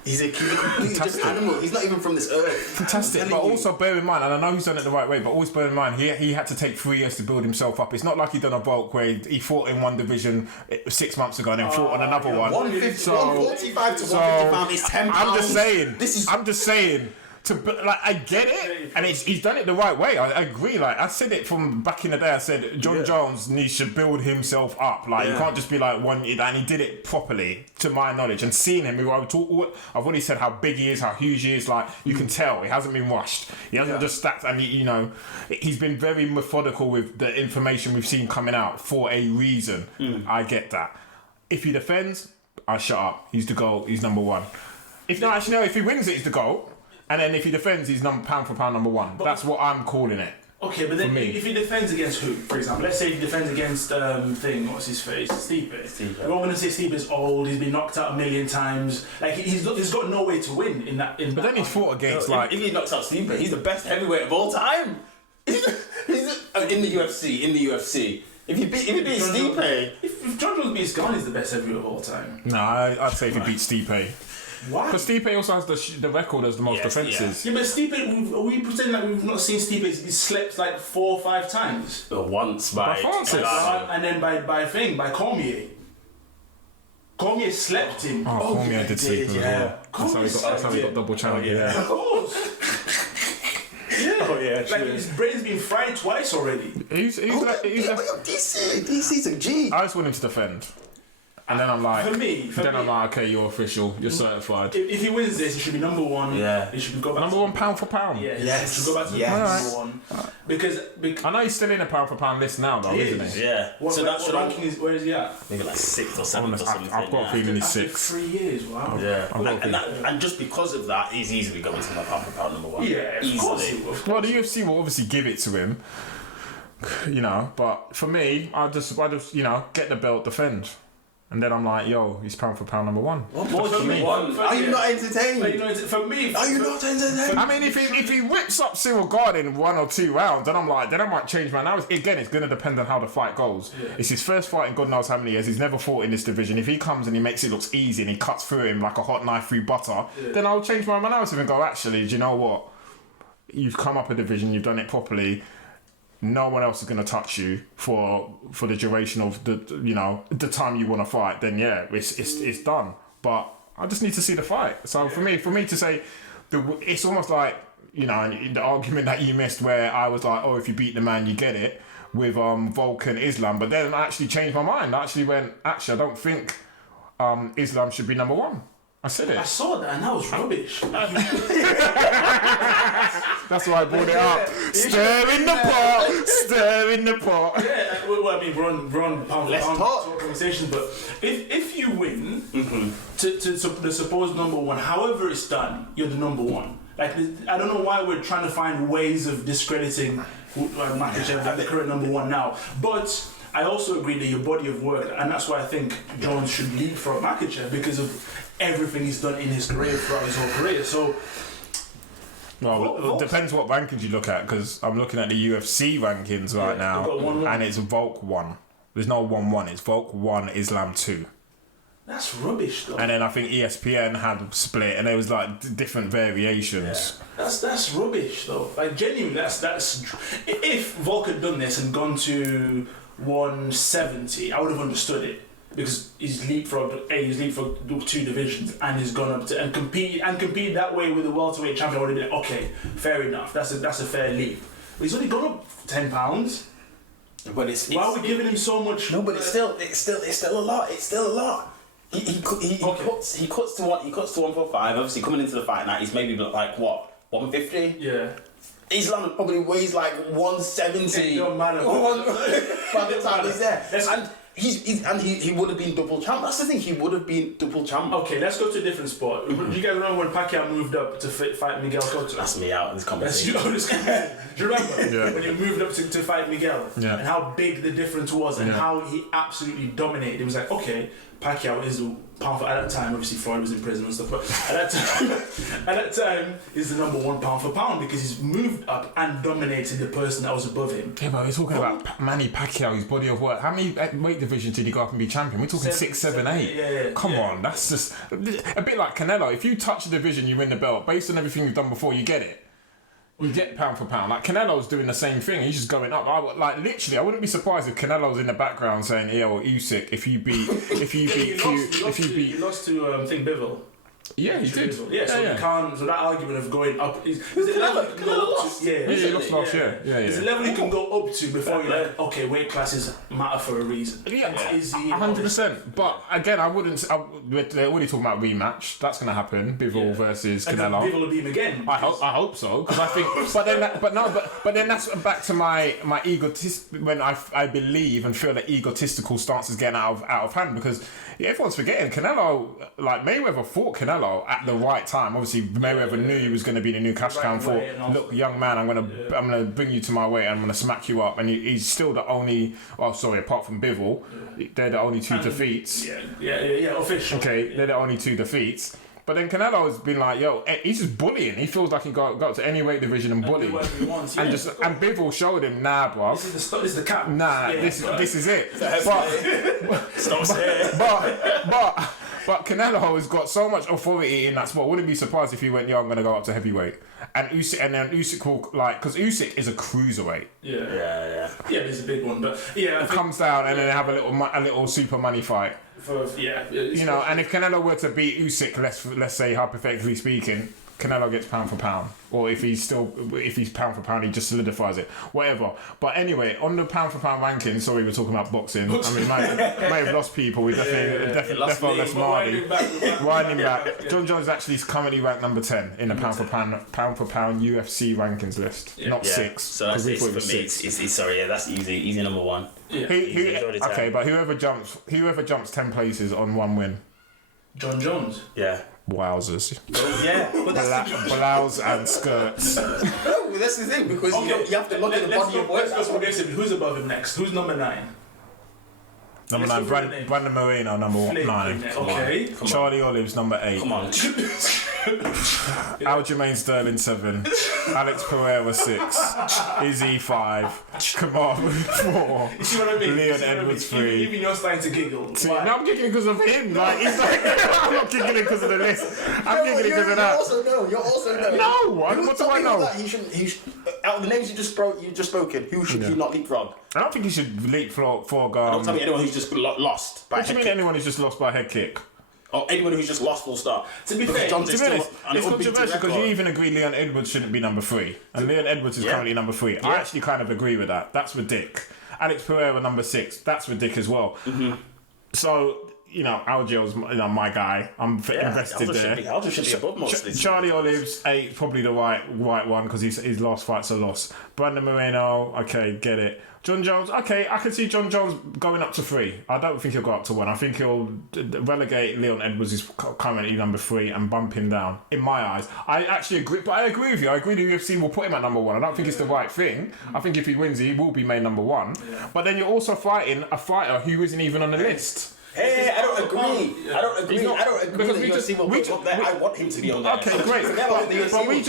He's a completely different animal. He's not even from this earth. Fantastic, but also bear in mind, and I know he's done it the right way, but always bear in mind, he had to take 3 years to build himself up. It's not like he done a Volk where he fought in one division 6 months ago and then fought on another one. 145 to 155 is 10 pounds. I'm just saying. I get it, and he's done it the right way. I agree. Like I said it from back in the day. I said Jon Jones needs to build himself up. Like you can't just be like one. And he did it properly, to my knowledge. And seeing him, I've already said how big he is, how huge he is. Like you can tell, he hasn't been rushed. He hasn't just stacked. And he's been very methodical with the information we've seen coming out for a reason. I get that. If he defends, I shut up. He's the GOAT. He's number one. If he wins it, he's the GOAT. And then if he defends, he's pound for pound number one. That's what I'm calling it. Okay, but then if he defends against who, for example? Let's say he defends against what's his face? Stipe. We're all going to say Stipe's old, he's been knocked out a million times. Like, he's got no way to win in that. But then he's fought against, if he knocks out Stipe, he's the best heavyweight of all time. He's in the UFC. If he beats Stipe... If Jon Jones beats Gane, he's the best heavyweight of all time. No, I'd say if he beats Stipe. Why? Because Stipe also has the record as the most defences. Yeah, but Stipe, are we pretending like we've not seen Stipe? He's slept like 4 or 5 times. Once by Francis. And then by Cormier. Cormier slept him. Oh, Cormier did sleep him as well. That's how he got double challenge. Yeah. Of course. Like his brain's been fried twice already. DC's a G. I just want him to defend. And then I'm like, I'm like, okay, you're official, you're certified. If he wins this, he should be number one. Yeah. He should go back number one pound for pound. Yeah. He should go back to number one. Because I know he's still in a pound for pound list now, though, isn't he? Yeah. What ranking is? Where is he at? Maybe like 6th or 7th or something. I've got a feeling he's 6th. After 3 years, wow. Yeah. And just because of that, he's easily going to my pound for pound number one. Yeah, easily. Well, the UFC will obviously give it to him, but for me, I just get the belt, defend. And then I'm like, yo, he's pound for pound number one. What more do you want? Are you not entertained? For me, are you not entertained? I mean, if he whips up Ciryl Bon in 1 or 2 rounds, then I'm like, then I might change my analysis. Again, it's going to depend on how the fight goes. Yeah. It's his first fight in God knows how many years. He's never fought in this division. If he comes and he makes it look easy and he cuts through him like a hot knife through butter, then I'll change my analysis and go, actually, do you know what? You've come up a division, you've done it properly. No one else is going to touch you for the duration of the time you want to fight. Then it's done. But I just need to see the fight. So for me to say, it's almost like the argument that you missed where I was like, oh, if you beat the man, you get it with Volkan Islam. But then I actually changed my mind. I actually went, I don't think Islam should be number one. I said it. I saw that and that was rubbish. That's why I brought it up. Stir in the pot. Yeah, well, I mean, we're on conversations, but if you win to the supposed number one, however it's done, you're the number one. Like, I don't know why we're trying to find ways of discrediting Makhachev as the current number one now, but I also agree that your body of work, and that's why I think Jones should lead for Makhachev because of everything he's done in his career throughout his whole career. So, well, it depends what rankings you look at, because I'm looking at the UFC rankings right now, and it's Volk 1. There's no 1-1. It's Volk 1, Islam 2. That's rubbish, though. And then I think ESPN had split, and there was like different variations. Yeah. That's rubbish, though. Like, genuinely, that's if Volk had done this and gone to 170, I would have understood it. Because he's leapfrogged 2 divisions and he's gone up to and compete that way with the welterweight champion. I would have been okay, fair enough. That's a fair leap. But he's only gone up £10. But why are we giving him so much? No, but it's still a lot. It's still a lot. He cuts to 145. Obviously, coming into the fight now, he's maybe like what 150. Yeah. Islam probably weighs like 170. It don't matter. By the time he's there, he would have been double champ. That's the thing. He would have been double champ. Okay, let's go to a different sport. Do you guys remember when Pacquiao moved up to fight Miguel Cotto? That's me out in this conversation. Do you remember when he moved up to fight Miguel and how big the difference was and how he absolutely dominated? It was like, okay, Pacquiao is pound for, at that time, obviously Floyd was in prison and stuff, but at that time, he's the number one pound for pound because he's moved up and dominated the person that was above him. Yeah, but we're talking about Manny Pacquiao, his body of work. How many weight divisions did he go up and be champion? We're talking 6, 7, 8. Yeah, Come on, that's just a bit like Canelo. If you touch a division, you win the belt. Based on everything you've done before, you get it. You get pound for pound. Like Canelo's doing the same thing. He's just going up. Literally, I wouldn't be surprised if Canelo's in the background saying, "Yo, Usyk, if you beat He lost to Bivol. Yeah, he did. Yeah, so you can't. So that argument of going up is there's a level you can go up to. Yeah, he lost last year. Yeah. There's a level you can go up to before you're like, okay, weight classes matter for a reason. Yeah, 100%. But again, I wouldn't. They're already talking about rematch. That's going to happen. Bivol versus Canelo. Bivol will beat him again. I hope so, because I think. But then that's back to my when I believe and feel that egotistical stance is getting out of hand, because everyone's forgetting Canelo, like Mayweather fought Canelo at the right time. Obviously, Mayweather knew he was going to be the new cash cow. Look, young man, I'm gonna bring you to my weight. I'm gonna smack you up. And he's still the only. Oh, sorry, apart from Bivol, they're the only two defeats. Yeah, official. Okay, they're the only two defeats. But then Canelo has been like, yo, he's just bullying. He feels like he got to any weight division and bully. Do whatever he wants, and Bivol showed him, nah, bro. This is the cap. Nah, this is it. Stop saying. But Canelo has got so much authority in that sport. Wouldn't be surprised if he went, I'm going to go up to heavyweight. And Usyk will, because Usyk is a cruiserweight. Yeah, there's a big one, but it comes down and then they have a little super money fight. And if Canelo were to beat Usyk, let's say hypothetically speaking, Canelo gets pound for pound, or if he's pound for pound, he just solidifies it, whatever. But anyway, on the pound for pound ranking, sorry, we're talking about boxing. I mean, may have lost people. We definitely lost Marty. Winding back, Jon Jones is actually currently ranked number 10 in the pound for pound UFC rankings list, not 6. So that's it for me. Sorry, that's easy number 1. Okay, but whoever jumps 10 places on one win. Jon Jones. Yeah. Wowzers. But blouse and skirts. No, that's the thing, because you have to look at the body of work. Who's above him next? Who's number 9? Number 9, Brandon Moreno, number 9. Okay. Charlie Olives, number 8. Come on. Aljamain Sterling, 7. Alex Pereira, 6. Izzy, 5. Kamar, 4. You see what I mean? Leon Edwards, 3. Even you're starting to giggle. No, I'm giggling because of him. Like, he's like, I'm not giggling because of the list. I'm giggling because of that. You're also know. No, what do I know? Out of the names you just spoken, who should he not leapfrog? I don't think he should leapfrog. Don't tell me anyone who's just lost. What do you mean anyone who's just lost by a head kick? Or anyone who's just lost full start. To be fair, it's controversial because you even agree Leon Edwards shouldn't be number 3. And Leon Edwards is currently number 3. I actually kind of agree with that. That's ridiculous. Alex Pereira, number 6. That's ridiculous as well. Mm-hmm. So, Algio's my guy. I'm invested there. Algio should be above most of these. Charlie Olives, 8, probably the right one because his last fight's a loss. Brandon Moreno, okay, get it. Jon Jones, okay, I can see Jon Jones going up to 3. I don't think he'll go up to 1. I think he'll relegate Leon Edwards, who's currently number 3, and bump him down, in my eyes. I actually agree, but I agree with you. I agree the UFC will put him at number 1. I don't think it's the right thing. I think if he wins, he will be made number 1. Yeah. But then you're also fighting a fighter who isn't even on the list. Hey, I don't agree. I don't agree because I want him to be on there. Okay, great. But we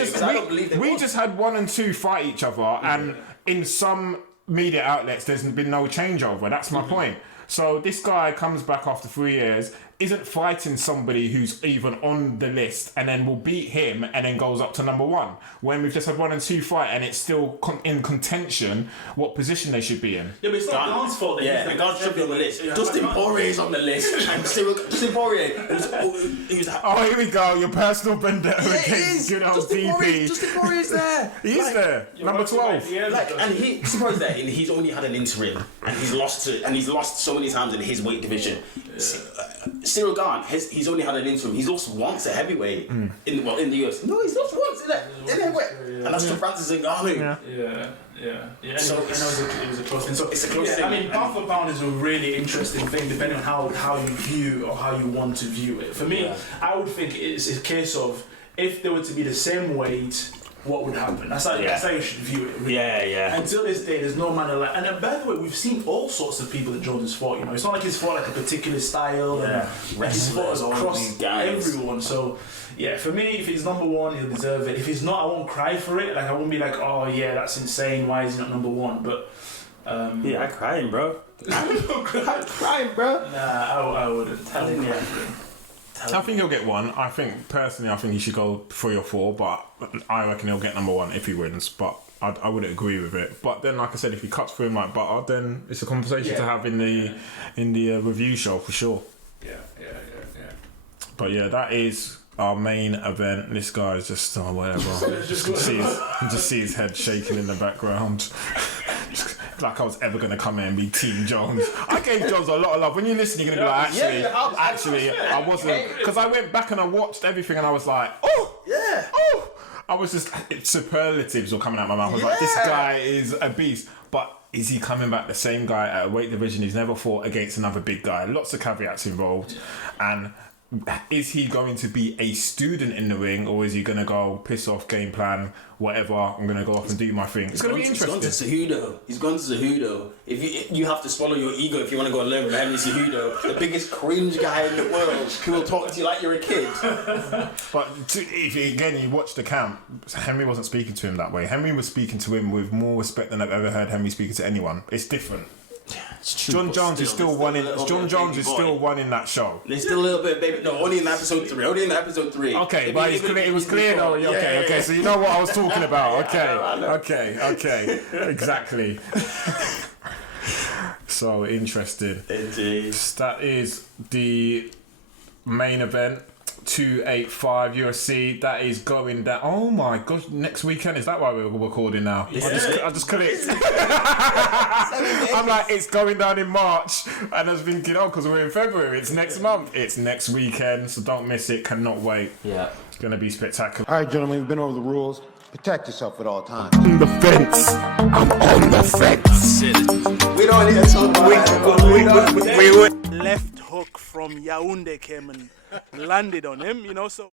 just had 1 and 2 fight each other, and in some media outlets there's been no changeover. That's my point. So this guy comes back after 3 years, isn't fighting somebody who's even on the list, and then will beat him and then goes up to number 1. When we've just had 1 and 2 fight and it's still in contention what position they should be in. Yeah, but it's not Gane's fault. The Gane should be on the list. Dustin Poirier's on the list. And Dustin Poirier, here we go. Your personal vendetta against good old DP. Dustin Poirier's there. He's there. Number 12. Dustin Poirier's there, and he's only had an interim, and he's lost so many times in his weight division. Ciryl Bon, he's only had an interim. He's lost once at heavyweight in the UFC. No, he's lost once in heavyweight, and that's to Francis Ngannou. Yeah. So it was a close thing. So it's a close thing. I mean, pound for pound is a really interesting thing, depending on how you view or how you want to view it. For me, I would think it's a case of if they were to be the same weight, what would happen? That's how you should view it. Really. Yeah. Until this day, there's no man alive. And by the way, we've seen all sorts of people that Jones has fought. It's not like he's fought like a particular style. And he's fought across everyone. So, for me, if he's number 1, he'll deserve it. If he's not, I won't cry for it. Like I won't be like, oh yeah, that's insane. Why is he not number 1? But I'm crying, bro. I'm crying, bro. Nah, I wouldn't. Tell him. I think he'll get 1. I think he should go 3 or 4, but I reckon he'll get number 1 if he wins. But I wouldn't agree with it. But then, like I said, if he cuts through him like butter, then it's a conversation to have in the review show for sure. Yeah. But that is our main event. This guy is just whatever. Just see his head shaking in the background. Like I was ever going to come in and be Team Jones. I gave Jones a lot of love. When you listen, you're going to be like, actually, I wasn't. Because I went back and I watched everything and I was like, I was just, superlatives were coming out of my mouth. I was like, this guy is a beast. But is he coming back the same guy at a weight division he's never fought against another big guy? Lots of caveats involved. And is he going to be a student in the ring, or is he going to go piss off, game plan, whatever, I'm going to go off and do my thing? It's going to be interesting. He's gone to Cejudo. If you have to swallow your ego if you want to go and learn from Henry Cejudo, the biggest cringe guy in the world, who will talk to you like you're a kid. But if you watch the camp, Henry wasn't speaking to him that way. Henry was speaking to him with more respect than I've ever heard Henry speaking to anyone. It's different. It's true, Jon Jones is still one in. Jon Jones is still one in that show. There's still a little bit of baby. No, only in episode 3. Okay, but it was clear though. Okay. So you know what I was talking about. Okay. Exactly. So interesting. Indeed. That is the main event. 285 UFC. That is going down. Oh my gosh! Next weekend, is that why we're recording now? Yeah. I just clicked. I'm like, it's going down in March, and I was thinking, because we're in February. It's next month. It's next weekend, so don't miss it. Cannot wait. Yeah, it's gonna be spectacular. All right, gentlemen, we've been over the rules. Protect yourself at all times. On the fence. I'm on the fence. We don't need to talk about Left hook from Yaoundé came and landed on him, so.